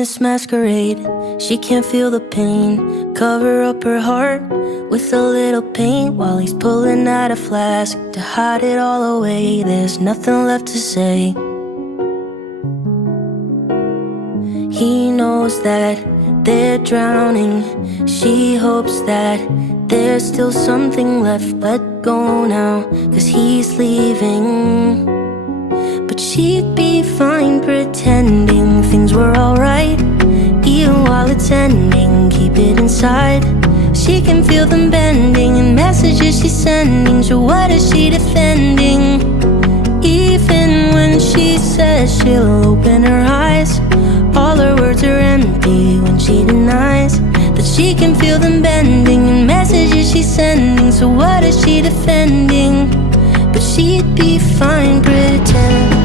this masquerade. She can't feel the pain, cover up her heart with a little paint while he's pulling out a flask to hide it all away. There's nothing left to say. He knows that they're drowning. She hopes that there's still something left. Let go now, 'cause he's leaving. But she'd be fine pretending things were alright, even while it's ending. Keep it inside. She can feel them bending in messages she's sending. So what is she defending? Even when she says she'll open her eyes, all her words are empty when she denies that she can feel them bending in messages she's sending. So what is she defending? But she'd be fine pretending.